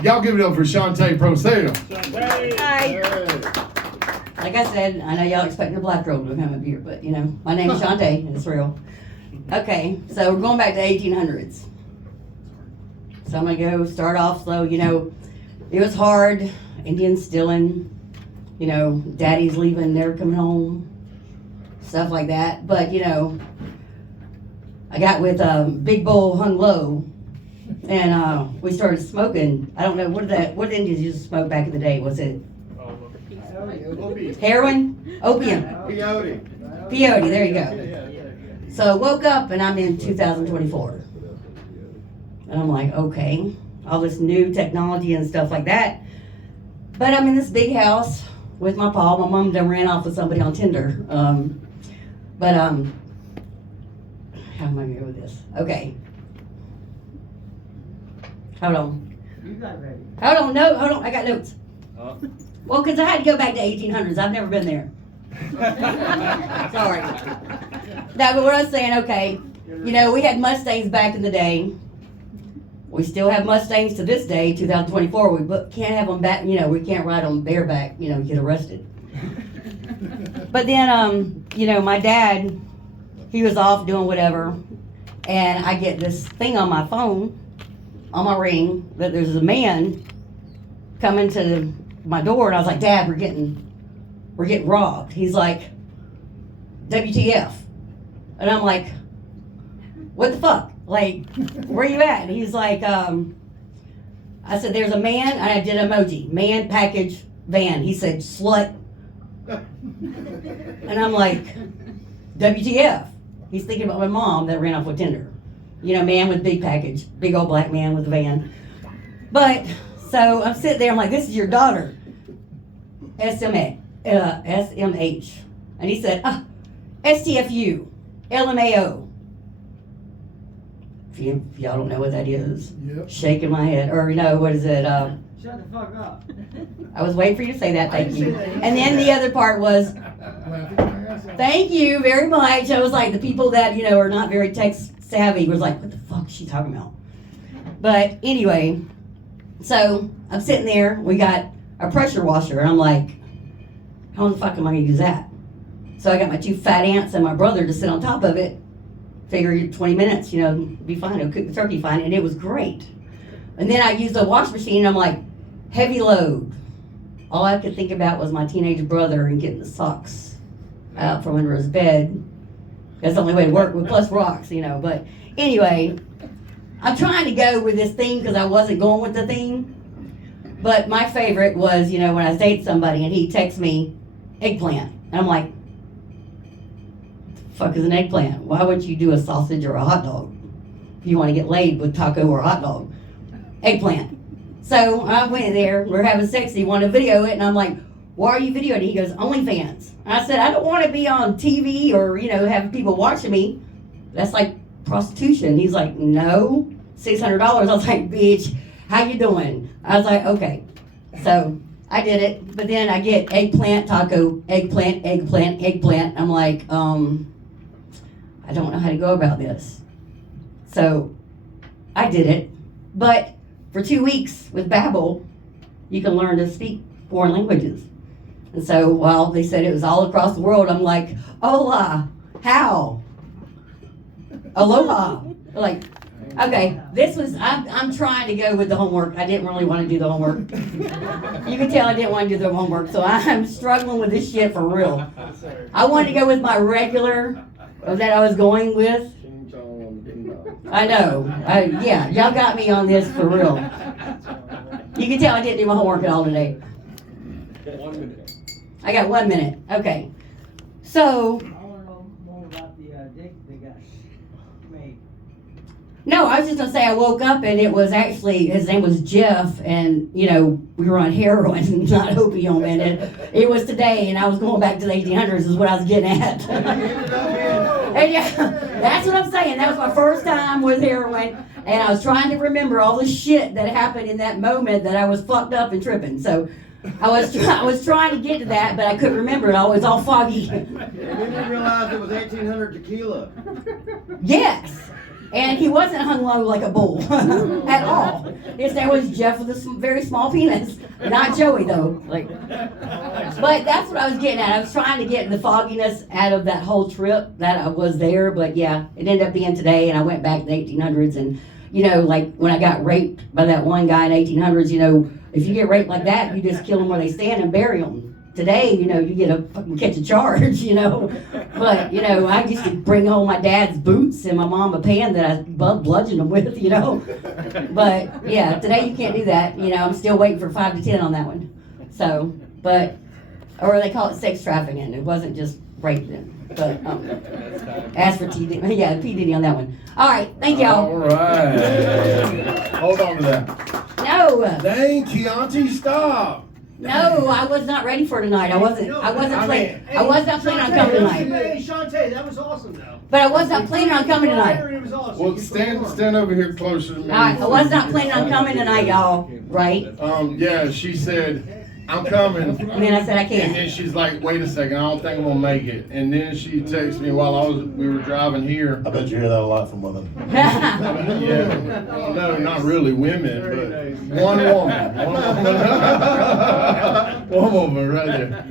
Y'all give it up for Chante Procell. Hi. Like I said, I know y'all expecting a black girl to come up here, but you know, my name is Chante, and it's real. Okay, so we're going back to 1800s. So I'm gonna go start off slow. You know, it was hard. Indians stealing. You know, daddy's leaving, never coming home. Stuff like that. But you know, I got with Big Bull hung low, and we started smoking. I don't know what Indians used to smoke back in the day. Was it heroin, opium, peyote? There you go. So I woke up and I'm in 2024, and I'm like, okay, all this new technology and stuff like that. But I'm in this big house with my pa. My mom done ran off with somebody on Tinder. But how am I gonna go with this? Okay. Hold on. You got it ready. Hold on, no, hold on, I got notes. Well, because I had to go back to 1800s. I've never been there. Sorry. No, but what I was saying, okay, you know, we had Mustangs back in the day. We still have Mustangs to this day, 2024. We can't have them back, you know, we can't ride them bareback, you know, get arrested. But then, you know, my dad, he was off doing whatever, and I get this thing on my phone, on my ring, that there's a man coming to my door, and I was like, Dad, we're getting robbed. He's like, WTF? And I'm like, what the fuck? Like, where you at? And he's like, I said, there's a man, and I did emoji, man, package, van. He said, slut. And I'm like, WTF? He's thinking about my mom that ran off with Tinder. You know, man with big package, big old black man with a van. But, so I'm sitting there, I'm like, this is your daughter. SMH. And he said, STFU, LMAO. If y'all don't know what that is, Yep. shaking my head. Or, you know, what is it? Shut the fuck up. I was waiting for you to say that, thank you. And then the other part was, thank you very much. I was like, the people that, you know, are not very tech savvy was like, what the fuck is she talking about? But anyway, so I'm sitting there, we got a pressure washer, and I'm like, how the fuck am I gonna use that? So I got my two fat aunts and my brother to sit on top of it. Figure 20 minutes, you know, be fine, I'll cook the turkey fine, and it was great. And then I used a wash machine, and I'm like, heavy load. All I could think about was my teenage brother and getting the socks out from under his bed. That's the only way to work with plus rocks, you know. But anyway, I'm trying to go with this theme because I wasn't going with the theme. But my favorite was, you know, when I date somebody and he texts me eggplant. And I'm like, the fuck is an eggplant? Why wouldn't you do a sausage or a hot dog? If you want to get laid with taco or a hot dog. Eggplant. So I went there, we're having sex, he wanted to video it, and I'm like, why are you videoing it? He goes, OnlyFans. I said, I don't want to be on TV or, you know, have people watching me. That's like prostitution. He's like, no, $600. I was like, bitch, how you doing? I was like, okay. So I did it, but then I get eggplant, taco, eggplant, eggplant, eggplant. I'm like, I don't know how to go about this. So I did it, but for 2 weeks with Babbel, you can learn to speak foreign languages. And so while they said it was all across the world, I'm like, hola, how? Aloha. Like, okay, this was, I'm trying to go with the homework. I didn't really want to do the homework. You can tell I didn't want to do the homework, so I'm struggling with this shit for real. I wanted to go with my regular that I was going with. I know. Yeah, y'all got me on this for real. You can tell I didn't do my homework at all today. 1 minute. I got 1 minute. Okay. So, I want to know more about the dick they got made. no, I was just going to say I woke up and it was actually, his name was Jeff, and, you know, we were on heroin, not opium, and it was today, and I was going back to the 1800s is what I was getting at. And yeah, that's what I'm saying. That was my first time with heroin, and I was trying to remember all the shit that happened in that moment that I was fucked up and tripping. So I was trying to get to that, but I couldn't remember it. I was all foggy. And then you realized it was 1800 tequila. Yes. And he wasn't hung low like a bull at all. His name was Jeff with a very small penis. Not Joey though. Like, but that's what I was getting at. I was trying to get the fogginess out of that whole trip that I was there. But yeah, it ended up being today, and I went back to the 1800s. And you know, like when I got raped by that one guy in 1800s, you know, if you get raped like that, you just kill them where they stand and bury them. Today, you know, you get a fucking catch a charge, you know. But, you know, I used to bring home my dad's boots and my mom a pan that I bludgeoned them with, you know. But, yeah, today you can't do that. You know, I'm still waiting for 5 to 10 on that one. So, but, or they call it sex trafficking. It wasn't just raping. But, as for P. Yeah, P. Diddy on that one. All right, thank y'all. All right. Hold on to that. No. Dang, Chante, stop. No, I was not ready for tonight. I wasn't planning on coming tonight. Hey, Chante, that was awesome though. But I was not planning on coming tonight. It was awesome. Well, stand over here closer to me. All right, I was not planning on coming tonight, y'all. Right? Yeah, she said, I'm coming. And then I said I And then can't. she's like, wait a second, I don't think I'm gonna make it. And then she texted me while we were driving here. I bet you hear that a lot from women. Yeah, no, not really women, but one woman, one woman right there.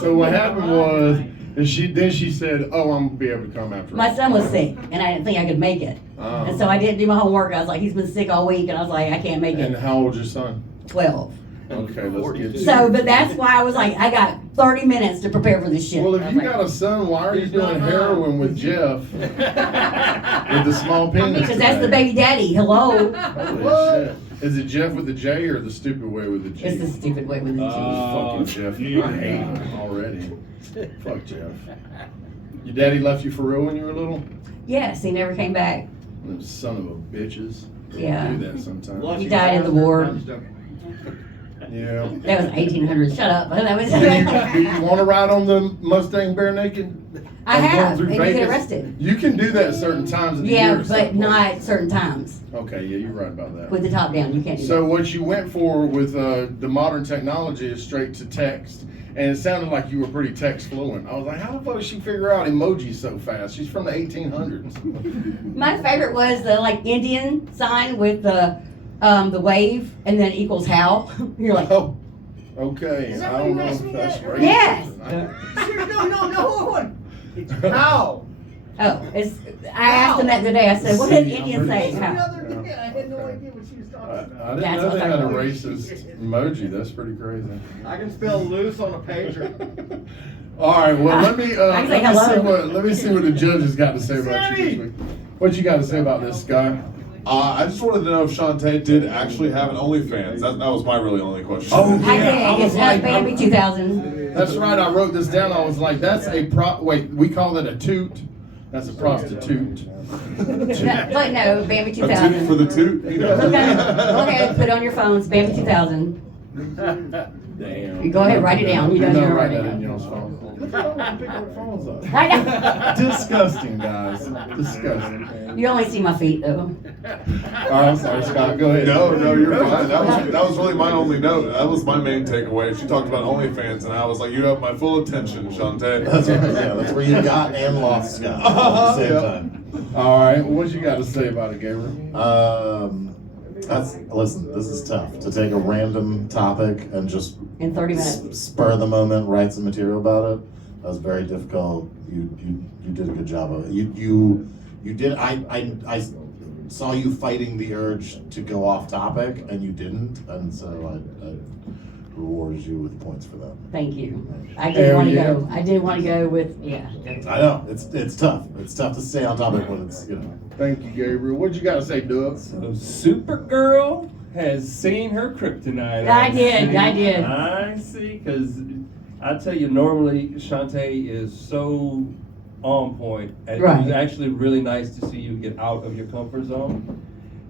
So what happened was, and she said, "Oh, I'm gonna be able to come after." My son was sick, and I didn't think I could make it. And so I didn't do my homework. I was like, he's been sick all week, and I was like, I can't make And it. how old's your son? 12. Okay, let's get So, but that's why I was like, I got 30 minutes to prepare for this shit. Well, if I was you like, got a son, why are you doing heroin with Jeff? With the small penis? because that's the today? baby daddy. Hello. Holy shit. Is it Jeff with the J or the stupid way with the G? It's the stupid way with the G. Fucking Jeff. I hate him already. Fuck Jeff. Your daddy left you for real when you were little? Yes, he never came back. Them son of a bitches. They Yeah. do that sometimes. He died in the war. Yeah. That was 1800. Shut up. That was. Do you want to ride on the Mustang bare naked? I Like going have, through and you get Vegas? arrested. You can do that certain times of the year. Yeah, or some but not places. certain times. Okay, yeah, you're right about that. With the top down, you can't do So that. what you went for with the modern technology is straight to text, and it sounded like you were pretty text fluent. I was like, how the fuck did she figure out emojis so fast? She's from the 1800s. My favorite was the like Indian sign with the wave and then equals how. You're like, Oh, okay. Is that I what you don't know asked if me that's that? racist. Yes. No. It's how. oh, it's. I asked them that the other day. I said, what did See, Indian I'm say? pretty- The How? other day, I had no idea what she was talking about. I didn't That's know what they I'm had a talking racist emoji. That's pretty crazy. I can spell loose on a pager. All right. Well, let me I can say hello. let me see what the judges got to say about you this week. What you got to say about this, Scott? I just wanted to know if Chante did actually have an OnlyFans. That was my really only question. Oh, I yeah, I did. was It's like, Bambi 2000. That's right. I wrote this down. I was like, that's a wait, we call that a toot. That's a prostitute. But no, Bambi A toot 2000. for the toot? You know. Okay, go ahead, put it on your phones, Bambi 2000. Damn. You go ahead, write it down. You You're don't not need to writing write that it in down. y'all's phone. Look at all the picking up phones up. I know. Disgusting, guys. Disgusting. You only see my feet though. Oh, I'm sorry, Scott. Go ahead. No, you're fine. That was really my only note. That was my main takeaway. She talked about OnlyFans, and I was like, you have my full attention, Chante. That's right. Yeah, that's where you got and lost Scott at the same Yeah. time. All right. What you got to say about it, Gabriel? Listen, this is tough to take a random topic and just In 30 minutes. spur of the moment write some material about it. That was very difficult. You did a good job of it. You did. I saw you fighting the urge to go off topic, and you didn't, and so I rewarded you with points for that. Thank you. I did want to go. I did want to go with, yeah. I know it's tough. It's tough to stay on topic when it's Thank you, Gabriel. What you got to say, Doug? So Supergirl has seen her kryptonite. I did. I see, because I tell you, normally Chante is so on point, and it was Right. actually really nice to see you get out of your comfort zone,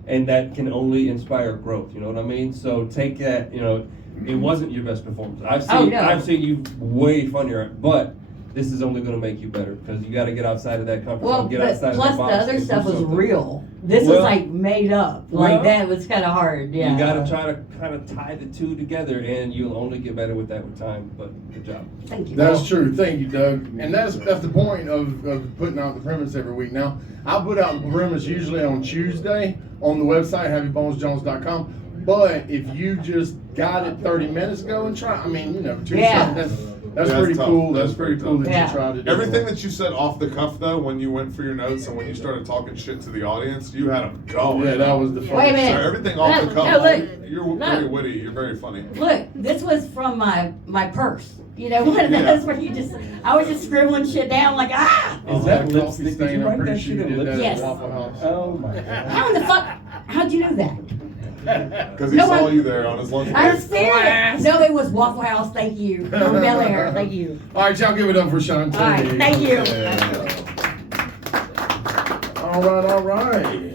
and that can only inspire growth. You know what I mean? So take that. You know, it wasn't your best performance. Oh, no. I've seen you way funnier, but this is only gonna make you better, because you gotta get outside of that comfort Well, zone, get but outside plus of the the box. other and do stuff was something. real. This was Well- like made up. Like Well, that was kind of hard. Yeah. You gotta try to kind of tie the two together, and you'll only get better with that with time, but good job. Thank you. That's true. Thank you, Doug. And that's the point of putting out the premise every week. Now, I put out the premise usually on Tuesday on the website, HappyBonesJones.com. But if you just got it 30 minutes ago and try, I mean, you know, Tuesday, Yeah. that's Yeah, pretty that's tough. cool. That's That's pretty very cool tough. that Yeah. you tried to do. Everything that you said off the cuff, though, when you went for your notes and when you started talking shit to the audience, you had them going. Yeah, that was the fun. Wait a minute. So everything off the No, cuff, no, look. you're No. very witty. You're very funny. Look, this was from my purse. You know, one of Yeah. those where you just, I was just scribbling shit down like, ah! Is that coffee lipstick? Did stain? you I'm write pretty that sure shit you in did that lipstick? Yes. at Waffle House. Oh my god. How in the fuck, how'd you know that? Because he No saw one- you there on his lunch I'm break. serious. No, it was Waffle House, thank you. From Bel Air, thank you. All right, y'all give it up for Chante. All right, thank you. All right, all right.